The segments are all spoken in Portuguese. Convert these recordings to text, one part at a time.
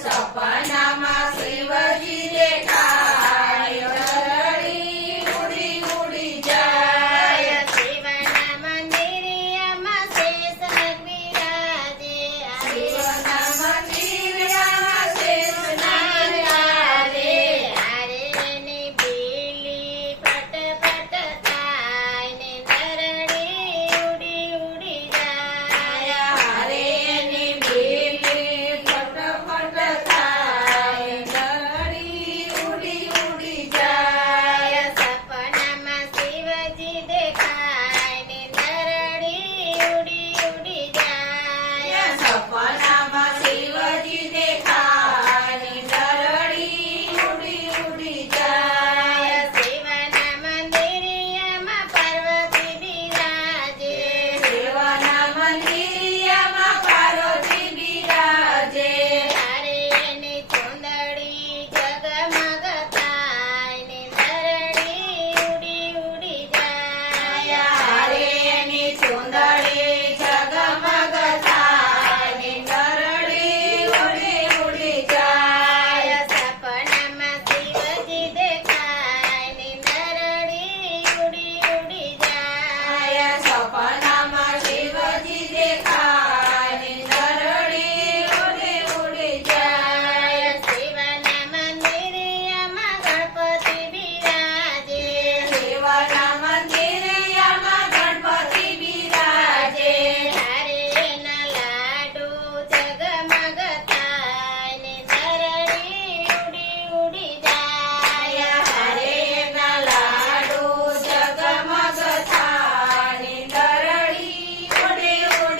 só na mão. sí,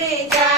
Jesus.